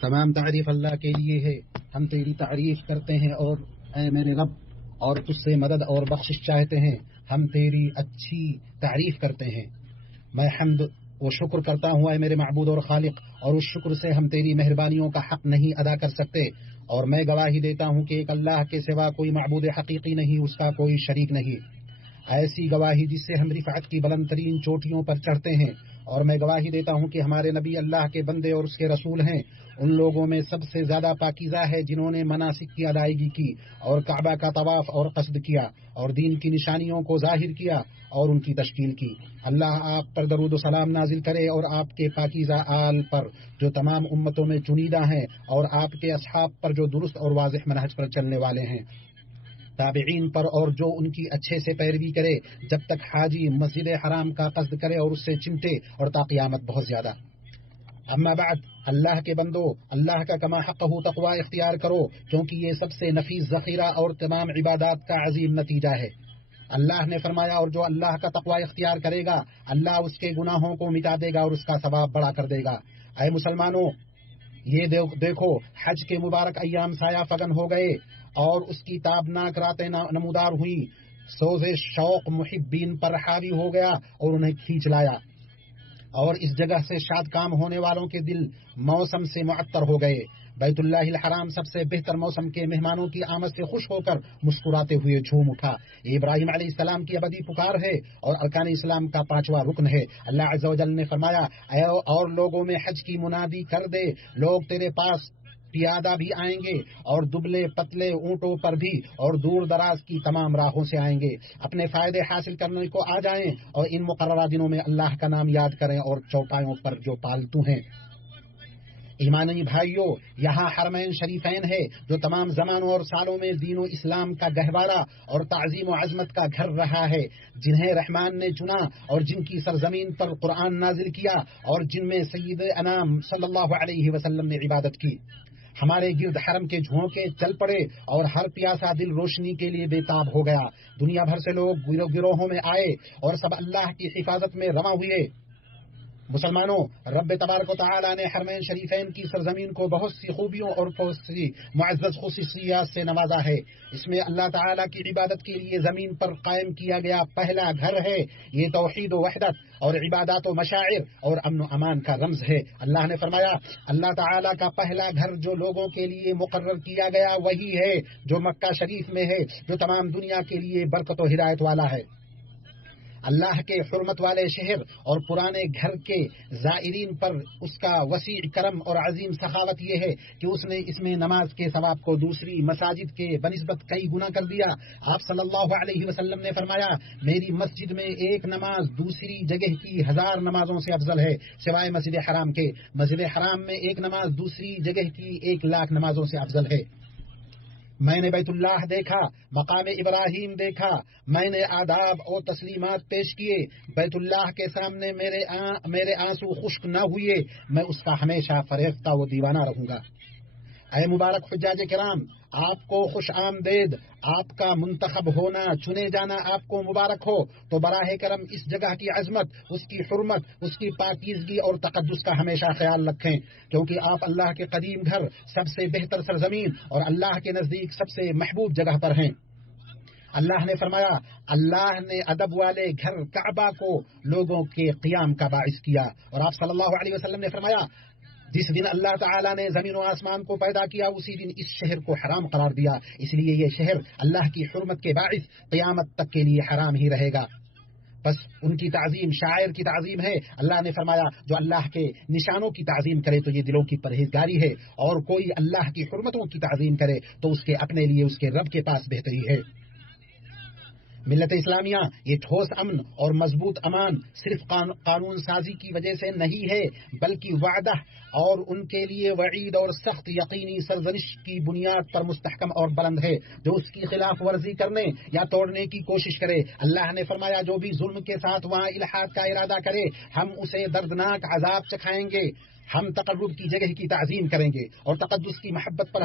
تمام تعریف اللہ کے لیے ہے، ہم تیری تعریف کرتے ہیں اور اے میرے رب اور تجھ سے مدد اور بخشش چاہتے ہیں، ہم تیری اچھی تعریف کرتے ہیں۔ میں حمد و شکر کرتا ہوں اے میرے معبود اور خالق، اور اس شکر سے ہم تیری مہربانیوں کا حق نہیں ادا کر سکتے، اور میں گواہی دیتا ہوں کہ ایک اللہ کے سوا کوئی معبود حقیقی نہیں، اس کا کوئی شریک نہیں۔ ایسی گواہی جس سے ہم رفعت کی بلند ترین چوٹیوں پر چڑھتے ہیں، اور میں گواہی دیتا ہوں کہ ہمارے نبی اللہ کے بندے اور اس کے رسول ہیں۔ ان لوگوں میں سب سے زیادہ پاکیزہ ہے جنہوں نے مناسک کی ادائیگی کی اور کعبہ کا طواف اور قصد کیا اور دین کی نشانیوں کو ظاہر کیا اور ان کی تشکیل کی۔ اللہ آپ پر درود و سلام نازل کرے اور آپ کے پاکیزہ آل پر جو تمام امتوں میں چنیدہ ہیں، اور آپ کے اصحاب پر جو درست اور واضح منہج پر چلنے والے ہیں، تابعین پر اور جو ان کی اچھے سے پیروی کرے جب تک حاجی مسجد حرام کا قصد کرے اور اس سے چمٹے اور تا قیامت بہت زیادہ۔ اما بعد، اللہ کے بندو، اللہ کا کما حقہ تقوی اختیار کرو، کیونکہ یہ سب سے نفیس ذخیرہ اور تمام عبادات کا عظیم نتیجہ ہے۔ اللہ نے فرمایا، اور جو اللہ کا تقوی اختیار کرے گا اللہ اس کے گناہوں کو مٹا دے گا اور اس کا ثواب بڑا کر دے گا۔ اے مسلمانوں، یہ دیکھو حج کے مبارک ایام سایہ فگن ہو گئے اور اس کی تابناک راتیں نمودار ہوئیں، سوز شوق محبین پر حاوی ہو گیا اور انہیں کھینچ لایا، اور اس جگہ سے شاد کام ہونے والوں کے دل موسم سے معطر ہو گئے۔ بیت اللہ الحرام سب سے بہتر موسم کے مہمانوں کی آمد سے خوش ہو کر مسکراتے ہوئے جھوم اٹھا۔ یہ ابراہیم علیہ السلام کی ابدی پکار ہے اور ارکان اسلام کا 5واں رکن ہے۔ اللہ عز و جل نے فرمایا، اے اور لوگوں میں حج کی منادی کر دے، لوگ تیرے پاس پیادہ بھی آئیں گے اور دبلے پتلے اونٹوں پر بھی، اور دور دراز کی تمام راہوں سے آئیں گے، اپنے فائدے حاصل کرنے کو آ جائیں اور ان مقررہ دنوں میں اللہ کا نام یاد کریں اور چوپایوں پر جو پالتو ہیں۔ ایمانی بھائیوں، یہاں حرمین شریفین ہے جو تمام زمانوں اور سالوں میں دین و اسلام کا گہوارہ اور تعظیم و عظمت کا گھر رہا ہے، جنہیں رحمان نے چنا اور جن کی سرزمین پر قرآن نازل کیا اور جن میں سید انام صلی اللہ علیہ وسلم نے عبادت کی۔ ہمارے گرد حرم کے جھونکے چل پڑے اور ہر پیاسا دل روشنی کے لیے بے تاب ہو گیا۔ دنیا بھر سے لوگ گروہوں میں آئے اور سب اللہ کی حفاظت میں رواں ہوئے۔ مسلمانوں، رب تبارک و تعالی نے حرمین شریفین کی سرزمین کو بہت سی خوبیوں اور بہت سی معزز خصوصیات سے نوازا ہے۔ اس میں اللہ تعالی کی عبادت کے لیے زمین پر قائم کیا گیا پہلا گھر ہے۔ یہ توحید و وحدت اور عبادات و مشاعر اور امن و امان کا رمز ہے۔ اللہ نے فرمایا، اللہ تعالی کا پہلا گھر جو لوگوں کے لیے مقرر کیا گیا وہی ہے جو مکہ شریف میں ہے، جو تمام دنیا کے لیے برکت و ہدایت والا ہے۔ اللہ کے حرمت والے شہر اور پرانے گھر کے زائرین پر اس کا وسیع کرم اور عظیم سخاوت یہ ہے کہ اس نے اس میں نماز کے ثواب کو دوسری مساجد کے بنسبت کئی گنا کر دیا۔ آپ صلی اللہ علیہ وسلم نے فرمایا، میری مسجد میں ایک نماز دوسری جگہ کی 1000 نمازوں سے افضل ہے، سوائے مسجد حرام کے۔ مسجد حرام میں ایک نماز دوسری جگہ کی 1,00,000 نمازوں سے افضل ہے۔ میں نے بیت اللہ دیکھا، مقام ابراہیم دیکھا، میں نے آداب اور تسلیمات پیش کیے، بیت اللہ کے سامنے میرے آنسو خشک نہ ہوئے، میں اس کا ہمیشہ فریفتہ و دیوانہ رہوں گا۔ اے مبارک حجاج کرام، آپ کو خوش آمدید، آپ کا منتخب ہونا، چنے جانا آپ کو مبارک ہو۔ تو براہ کرم اس جگہ کی عظمت، اس کی حرمت، اس کی پاکیزگی اور تقدس کا ہمیشہ خیال رکھیں، کیونکہ آپ اللہ کے قدیم گھر، سب سے بہتر سرزمین اور اللہ کے نزدیک سب سے محبوب جگہ پر ہیں۔ اللہ نے فرمایا، اللہ نے ادب والے گھر کعبہ کو لوگوں کے قیام کا باعث کیا، اور آپ صلی اللہ علیہ وسلم نے فرمایا، جس دن اللہ تعالیٰ نے زمین و آسمان کو پیدا کیا اسی دن اس شہر کو حرام قرار دیا، اس لیے یہ شہر اللہ کی حرمت کے باعث قیامت تک کے لیے حرام ہی رہے گا۔ بس ان کی تعظیم شاعر کی تعظیم ہے۔ اللہ نے فرمایا، جو اللہ کے نشانوں کی تعظیم کرے تو یہ دلوں کی پرہیزگاری ہے، اور کوئی اللہ کی حرمتوں کی تعظیم کرے تو اس کے اپنے لیے اس کے رب کے پاس بہتری ہے۔ ملت اسلامیہ، یہ ٹھوس امن اور مضبوط امان صرف قانون سازی کی وجہ سے نہیں ہے، بلکہ وعدہ اور ان کے لیے وعید اور سخت یقینی سرزنش کی بنیاد پر مستحکم اور بلند ہے۔ جو اس کی خلاف ورزی کرنے یا توڑنے کی کوشش کرے، اللہ نے فرمایا، جو بھی ظلم کے ساتھ وہاں الحاد کا ارادہ کرے ہم اسے دردناک عذاب چکھائیں گے۔ ہم تقرب کی جگہ کی تعظیم کریں گے اور تقدس کی محبت پر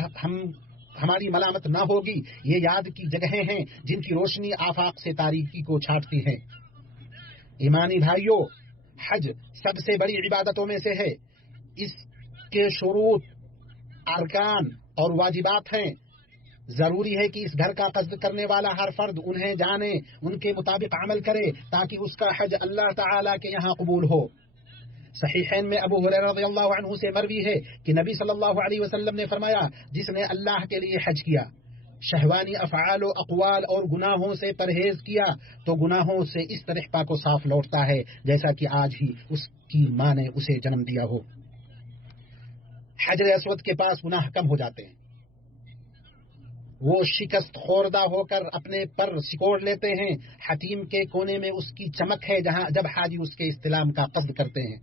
ہماری ملامت نہ ہوگی۔ یہ یاد کی جگہیں ہیں جن کی روشنی آفاق سے تاریکی کو چھانٹتی ہیں۔ ایمانی بھائیوں، حج سب سے بڑی عبادتوں میں سے ہے۔ اس کے شروط ارکان اور واجبات ہیں. ضروری ہے کہ اس گھر کا قصد کرنے والا ہر فرد انہیں جانے، ان کے مطابق عمل کرے تاکہ اس کا حج اللہ تعالی کے یہاں قبول ہو. صحیحین میں ابو ہریرہ رضی اللہ عنہ سے مروی ہے کہ نبی صلی اللہ علیہ وسلم نے فرمایا، جس نے اللہ کے لیے حج کیا، شہوانی افعال و اقوال اور گناہوں سے پرہیز کیا تو گناہوں سے اس طرح پاک و صاف لوٹتا ہے جیسا کہ آج ہی اس کی ماں نے اسے جنم دیا ہو. حجر اسود کے پاس گناہ کم ہو جاتے ہیں. وہ شکست خوردہ ہو کر اپنے پر سکوڑ لیتے ہیں. حتیم کے کونے میں اس کی چمک ہے جہاں جب حاجی اس کے استلام کا قصد کرتے ہیں.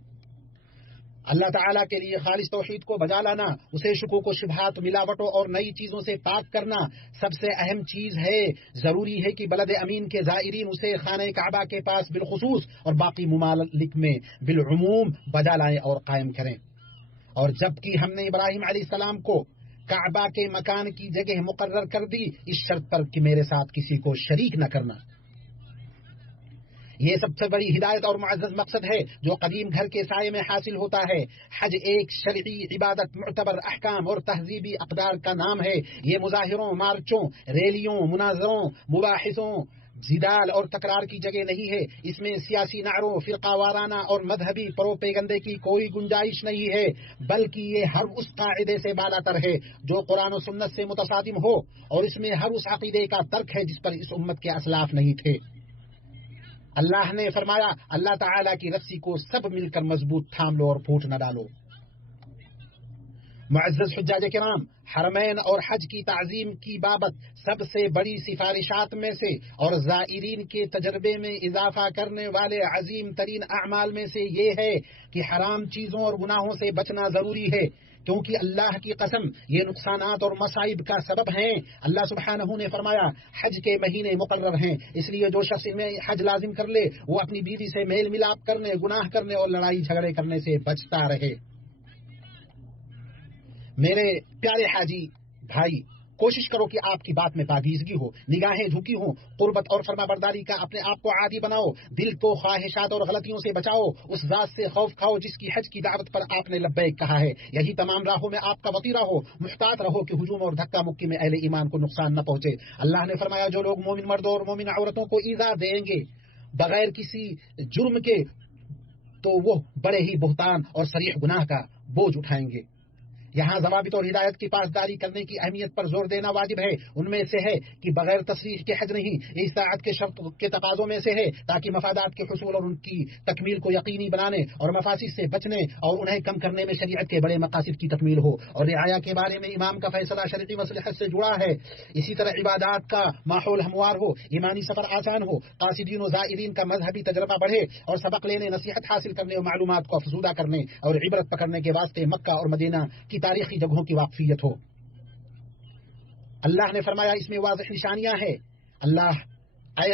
اللہ تعالیٰ کے لیے خالص توحید کو بجا لانا، اسے شکوک و شبہات، ملاوٹوں اور نئی چیزوں سے پاک کرنا سب سے اہم چیز ہے. ضروری ہے کہ بلد امین کے زائرین اسے خانہ کعبہ کے پاس بالخصوص اور باقی ممالک میں بالعموم بجا لائیں اور قائم کریں. اور جبکہ ہم نے ابراہیم علیہ السلام کو کعبہ کے مکان کی جگہ مقرر کر دی اس شرط پر کہ میرے ساتھ کسی کو شریک نہ کرنا. یہ سب سے بڑی ہدایت اور معزز مقصد ہے جو قدیم گھر کے سائے میں حاصل ہوتا ہے. حج ایک شرعی عبادت، معتبر احکام اور تہذیبی اقدار کا نام ہے. یہ مظاہروں، مارچوں، ریلیوں، مناظروں، مباحثوں، جدال اور تکرار کی جگہ نہیں ہے. اس میں سیاسی نعروں، فرقہ وارانہ اور مذہبی پروپیگنڈے کی کوئی گنجائش نہیں ہے، بلکہ یہ ہر اس قاعدے سے بالاتر ہے جو قرآن و سنت سے متصادم ہو، اور اس میں ہر اس عقیدے کا ترک ہے جس پر اس امت کے اسلاف نہیں تھے. اللہ نے فرمایا، اللہ تعالیٰ کی رسی کو سب مل کر مضبوط تھام لو اور پھوٹ نہ ڈالو. معزز حجاج کرام، حرمین اور حج کی تعظیم کی بابت سب سے بڑی سفارشات میں سے اور زائرین کے تجربے میں اضافہ کرنے والے عظیم ترین اعمال میں سے یہ ہے کہ حرام چیزوں اور گناہوں سے بچنا ضروری ہے، کیونکہ اللہ کی قسم یہ نقصانات اور مصائب کا سبب ہیں. اللہ سبحانہ نے فرمایا، حج کے مہینے مقرر ہیں، اس لیے جو شخص ان میں حج لازم کر لے وہ اپنی بیوی سے میل ملاپ کرنے، گناہ کرنے اور لڑائی جھگڑے کرنے سے بچتا رہے. میرے پیارے حاجی بھائی، کوشش کرو کہ آپ کی بات میں پاکیزگی ہو، نگاہیں جھکی ہوں. قربت اور فرما برداری کا اپنے آپ کو عادی بناؤ. دل کو خواہشات اور غلطیوں سے بچاؤ. اس ذات سے خوف کھاؤ جس کی حج کی دعوت پر آپ نے لبیک کہا ہے. یہی تمام راہوں میں آپ کا وطیرہ ہو. محتاط رہو کہ ہجوم اور دھکا مکی میں اہل ایمان کو نقصان نہ پہنچے. اللہ نے فرمایا، جو لوگ مومن مردوں اور مومن عورتوں کو ایذا دیں گے بغیر کسی جرم کے تو وہ بڑے ہی بہتان اور صریح گناہ کا بوجھ اٹھائیں گے. یہاں ضوابط اور ہدایت کی پاسداری کرنے کی اہمیت پر زور دینا واجب ہے. ان میں سے ہے کہ بغیر تصریح کے حج نہیں، اس ساعت کے شرط کے تقاضوں میں سے ہے تاکہ مفادات کے حصول اور ان کی تکمیل کو یقینی بنانے اور مفاسد سے بچنے اور انہیں کم کرنے میں شریعت کے بڑے مقاصد کی تکمیل ہو. اور رعایا کے بارے میں امام کا فیصلہ شرعی مصلحت سے جڑا ہے. اسی طرح عبادات کا ماحول ہموار ہو، ایمانی سفر آسان ہو، قاصدین و زائرین کا مذہبی تجربہ بڑھے اور سبق لینے، نصیحت حاصل کرنے اور معلومات کو افزودہ کرنے اور عبرت پکڑنے کے واسطے مکہ اور مدینہ کی تاریخی جگہوں کی واقفیت ہو. اللہ نے فرمایا، اس میں واضح نشانیاں ہیں. اللہ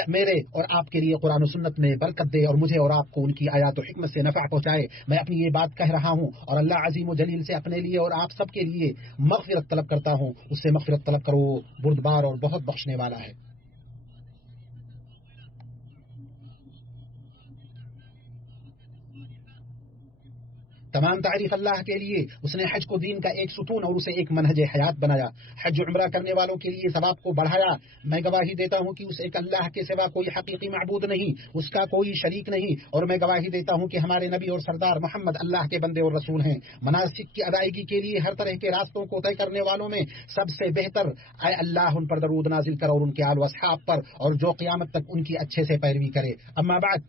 میرے اور آپ کے لیے قرآن و سنت میں برکت دے اور مجھے اور آپ کو ان کی آیات و حکمت سے نفع پہنچائے. میں اپنی یہ بات کہہ رہا ہوں اور اللہ عظیم و جلیل سے اپنے لیے اور آپ سب کے لیے مغفرت طلب کرتا ہوں. اس سے مغفرت طلب کرو، بردبار اور بہت بخشنے والا ہے. تمام تعریف اللہ کے لیے. اس نے حج کو دین کا ایک ستون اور اسے ایک منہج حیات بنایا. حج عمرہ کرنے والوں کے لیے ثواب کو بڑھایا. میں گواہی دیتا ہوں کہ اس ایک اللہ کے سوا کوئی حقیقی معبود نہیں، اس کا کوئی شریک نہیں، اور میں گواہی دیتا ہوں کہ ہمارے نبی اور سردار محمد اللہ کے بندے اور رسول ہیں. مناسک کی ادائیگی کے لیے ہر طرح کے راستوں کو طے کرنے والوں میں سب سے بہتر، اے اللہ ان پر درود نازل کر اور ان کے آل و اصحاب پر، اور جو قیامت تک ان کی اچھے سے پیروی کرے. اما بعد،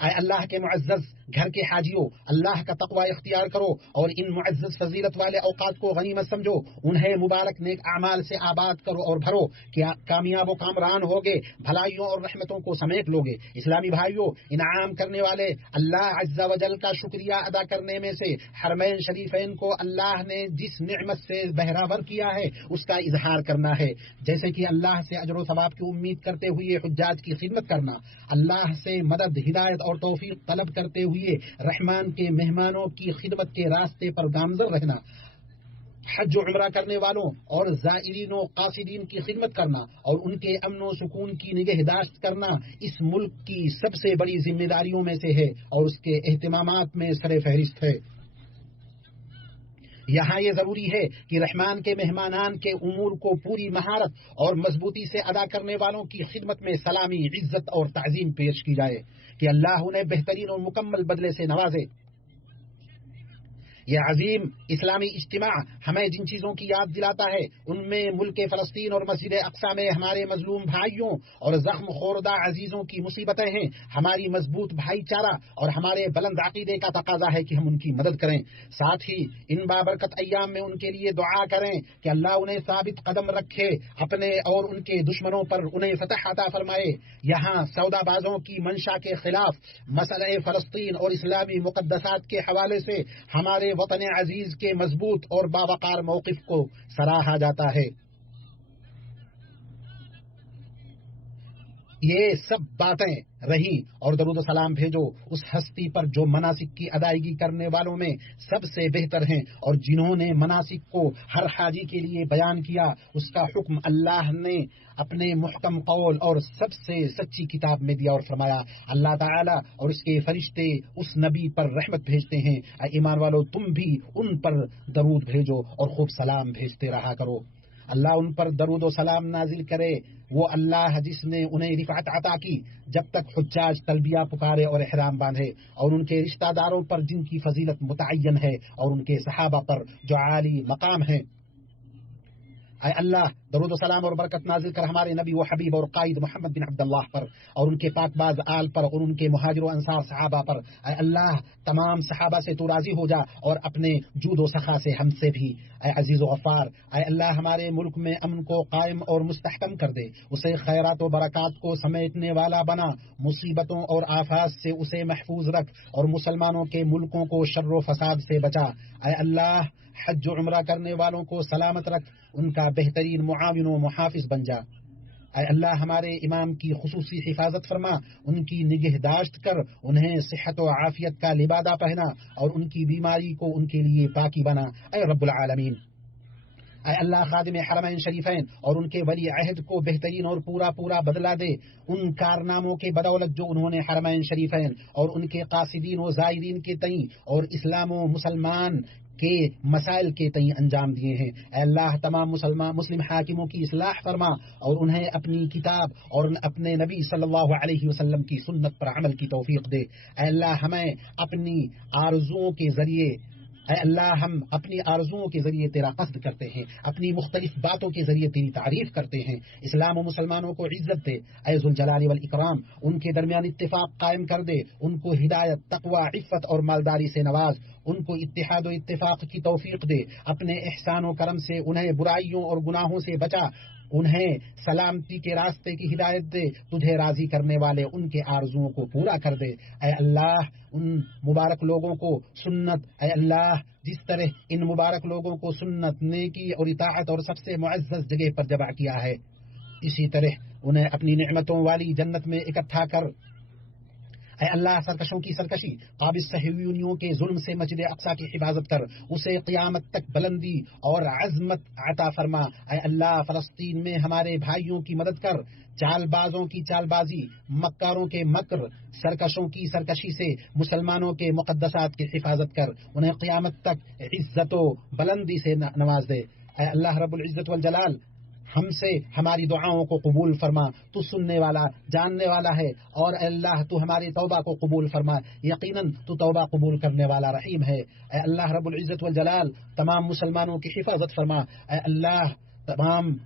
اے اللہ کے معزز گھر کے حاجیوں، اللہ کا تقوی اختیار کرو اور ان معزز فضیلت والے اوقات کو غنیمت سمجھو. انہیں مبارک نیک اعمال سے آباد کرو اور بھرو کہ کامیاب و کامران ہوگے، بھلائیوں اور رحمتوں کو سمیٹ لوگے. اسلامی بھائیوں، انعام کرنے والے اللہ عز و جل کا شکریہ ادا کرنے میں سے حرمین شریفین کو اللہ نے جس نعمت سے بہرہور کیا ہے اس کا اظہار کرنا ہے، جیسے کہ اللہ سے اجر و ثواب کی امید کرتے ہوئے حجاج کی خدمت کرنا، اللہ سے مدد، ہدایت اور توفیق طلب کرتے ہوئے رحمان کے مہمانوں کی خدمت کے راستے پر گامزن رہنا، حج و عمرہ کرنے والوں اور زائرین و قاصدین کی خدمت کرنا اور ان کے امن و سکون کی نگہداشت کرنا اس ملک کی سب سے بڑی ذمہ داریوں میں سے ہے اور اس کے اہتمامات میں سر فہرست ہے. یہاں یہ ضروری ہے کہ رحمان کے مہمانان کے امور کو پوری مہارت اور مضبوطی سے ادا کرنے والوں کی خدمت میں سلامی، عزت اور تعظیم پیش کی جائے کہ اللہ انہیں بہترین اور مکمل بدلے سے نوازے۔ یہ عظیم اسلامی اجتماع ہمیں جن چیزوں کی یاد دلاتا ہے ان میں ملک فلسطین اور مسجد اقصی میں ہمارے مظلوم بھائیوں اور زخم خوردہ عزیزوں کی مصیبتیں ہیں۔ ہماری مضبوط بھائی چارہ اور ہمارے بلند عقیدے کا تقاضا ہے کہ ہم ان کی مدد کریں، ساتھ ہی ان بابرکت ایام میں ان کے لیے دعا کریں کہ اللہ انہیں ثابت قدم رکھے، اپنے اور ان کے دشمنوں پر انہیں فتح عطا فرمائے۔ یہاں سودا بازوں کی منشا کے خلاف مسئلہ فلسطین اور اسلامی مقدسات کے حوالے سے ہمارے وطن عزیز کے مضبوط اور باوقار موقف کو سراہا جاتا ہے۔ یہ سب باتیں رہی اور درود و سلام بھیجو اس ہستی پر جو مناسک کی ادائیگی کرنے والوں میں سب سے بہتر ہیں، اور جنہوں نے مناسک کو ہر حاجی کے لیے بیان کیا۔ اس کا حکم اللہ نے اپنے محکم قول اور سب سے سچی کتاب میں دیا اور فرمایا، اللہ تعالی اور اس کے فرشتے اس نبی پر رحمت بھیجتے ہیں، اے ایمان والو تم بھی ان پر درود بھیجو اور خوب سلام بھیجتے رہا کرو۔ اللہ ان پر درود و سلام نازل کرے، وہ اللہ جس نے انہیں رفعت عطا کی جب تک حجاج تلبیہ پکارے اور احرام باندھے، اور ان کے رشتہ داروں پر جن کی فضیلت متعین ہے، اور ان کے صحابہ پر جو عالی مقام ہیں۔ اے اللہ درود و سلام اور برکت نازل کر ہمارے نبی و حبیب اور قائد محمد بن عبد اللہ پر، اور ان کے پاک باز آل پر، اور ان کے مہاجر و انصار صحابہ پر۔ اے اللہ تمام صحابہ سے تو راضی ہو جا، اور اپنے جود و سخا سے ہم سے بھی۔ اے عزیز و غفار، اے اللہ ہمارے ملک میں امن کو قائم اور مستحکم کر دے، اسے خیرات و برکات کو سمیٹنے والا بنا، مصیبتوں اور آفات سے اسے محفوظ رکھ، اور مسلمانوں کے ملکوں کو شر و فساد سے بچا۔ اے اللہ حج و عمرہ کرنے والوں کو سلامت رکھ، ان کا بہترین معاون و محافظ بن جا۔ اے اللہ ہمارے امام کی خصوصی حفاظت فرما، ان کی نگہداشت کر، انہیں صحت و عافیت کا لبادہ پہنا، اور ان کی بیماری کو ان کے لیے پاکی بنا، اے رب العالمین۔ اے اللہ خادم حرمین شریفین اور ان کے ولی عہد کو بہترین اور پورا بدلہ دے، ان کارناموں کے بدولت جو انہوں نے حرمین شریفین اور ان کے قاصدین و زائرین کے تئیں اور اسلام و مسلمان کے مسائل کے تئیں انجام دیے ہیں۔ اے اللہ تمام مسلم حاکموں کی اصلاح فرما، اور انہیں اپنی کتاب اور اپنے نبی صلی اللہ علیہ وسلم کی سنت پر عمل کی توفیق دے۔ اے اللہ ہمیں اپنی آرزوؤں کے ذریعے اے اللہ ہم اپنی آرزوؤں کے ذریعے تیرا قصد کرتے ہیں، اپنی مختلف باتوں کے ذریعے تیری تعریف کرتے ہیں۔ اسلام و مسلمانوں کو عزت دے اے ذوالجلال والاکرام، ان کے درمیان اتفاق قائم کر دے، ان کو ہدایت، تقوی، عفت اور مالداری سے نواز، ان کو اتحاد و اتفاق کی توفیق دے، اپنے احسان و کرم سے انہیں برائیوں اور گناہوں سے بچا، انہیں سلامتی کے راستے کی ہدایت دے، تجھے راضی کرنے والے ان کے آرزوؤں کو پورا کر دے۔ اے اللہ ان مبارک لوگوں کو سنت، اے اللہ جس طرح ان مبارک لوگوں کو سنت، نیکی اور اطاعت اور سب سے معزز جگہ پر جمع کیا ہے، اسی طرح انہیں اپنی نعمتوں والی جنت میں اکٹھا کر۔ اے اللہ سرکشوں کی سرکشی، قابض صہیونیوں کے ظلم سے مسجد اقصی کی حفاظت کر، اسے قیامت تک بلندی اور عظمت عطا فرما۔ اے اللہ فلسطین میں ہمارے بھائیوں کی مدد کر، چال بازوں کی چال بازی، مکاروں کے مکر، سرکشوں کی سرکشی سے مسلمانوں کے مقدسات کی حفاظت کر، انہیں قیامت تک عزت و بلندی سے نواز دے۔ اے اللہ رب العزت والجلال ہم سے ہماری دعاؤں کو قبول فرما، تو سننے والا جاننے والا ہے، اور اے اللہ تو ہماری توبہ کو قبول فرما، یقیناً تو توبہ قبول کرنے والا رحیم ہے۔ اے اللہ رب العزت والجلال تمام مسلمانوں کی حفاظت فرما۔ اے اللہ تمام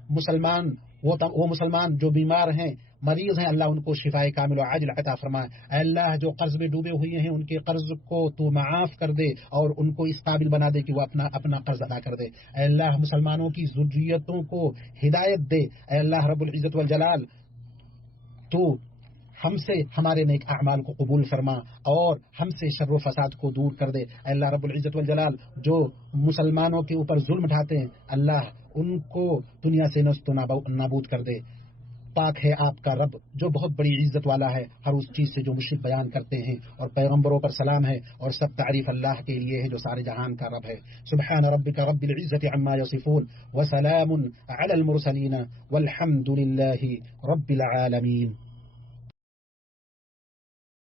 وہ مسلمان جو بیمار ہیں، مریض ہیں، اللہ ان کو شفائے کامل و عاجل عطا فرما۔ اے اللہ جو قرض میں ڈوبے ہوئے ہیں ان کے قرض کو تو معاف کر دے، اور ان کو اس قابل بنا دے کہ وہ اپنا قرض ادا کر دے۔ اے اللہ مسلمانوں کی ذریتوں کو ہدایت دے۔ اے اللہ رب العزت والجلال تو ہم سے ہمارے نیک اعمال کو قبول فرما، اور ہم سے شر و فساد کو دور کر دے۔ اے اللہ رب العزت والجلال جو مسلمانوں کے اوپر ظلم ڈھاتے ہیں، اللہ ان کو دنیا سے نست و نابود کر دے۔ پاک ہے آپ کا رب جو بہت بڑی عزت والا ہے، ہر اس چیز سے جو مشرک بیان کرتے ہیں، اور پیغمبروں پر سلام ہے، اور سب تعریف اللہ کے لیے ہے جو سارے جہان کا رب ہے۔ سبحان ربک رب العزت عما یصفون وسلام علی المرسلین والحمد للہ رب العالمین۔